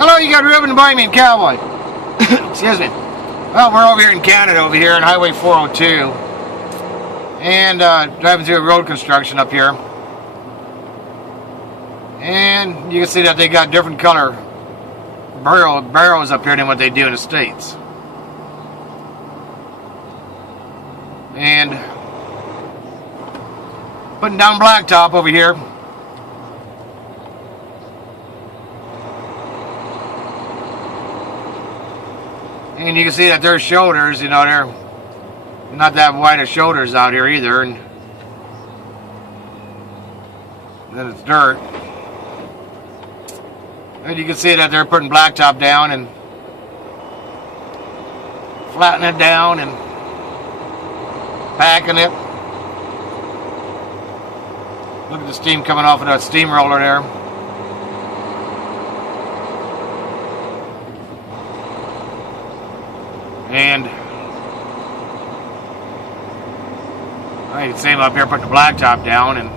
Hello, you got Ruben by me in Cowboy. Excuse me. Well, we're over here in Canada, over here on Highway 402. And driving through a road construction up here. And you can see that they got different color barrows up here than what they do in the States. And putting down blacktop over here. And you can see that their shoulders, you know, they're not that wide of shoulders out here either. And then it's dirt. And you can see that they're putting blacktop down and flattening it down and packing it. Look at the steam coming off of that steamroller there. And you can see him up here putting the blacktop down, and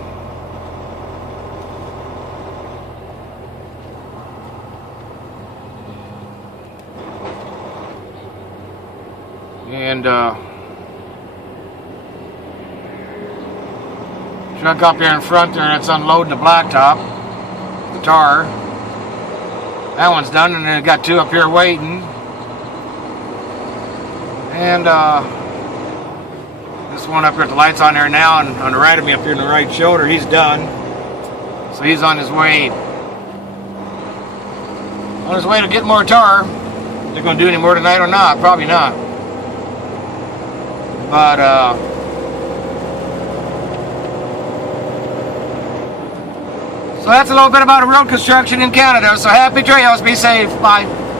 truck up here in front there that's unloading the blacktop, the tar. That one's done, and then they got two up here waiting. And this one up here with the lights on there now, and on the right of me up here in the right shoulder, he's done. So he's on his way to get more tar. If they're going to do any more tonight or not, probably not. But so that's a little bit about road construction in Canada. So happy trails, be safe, bye.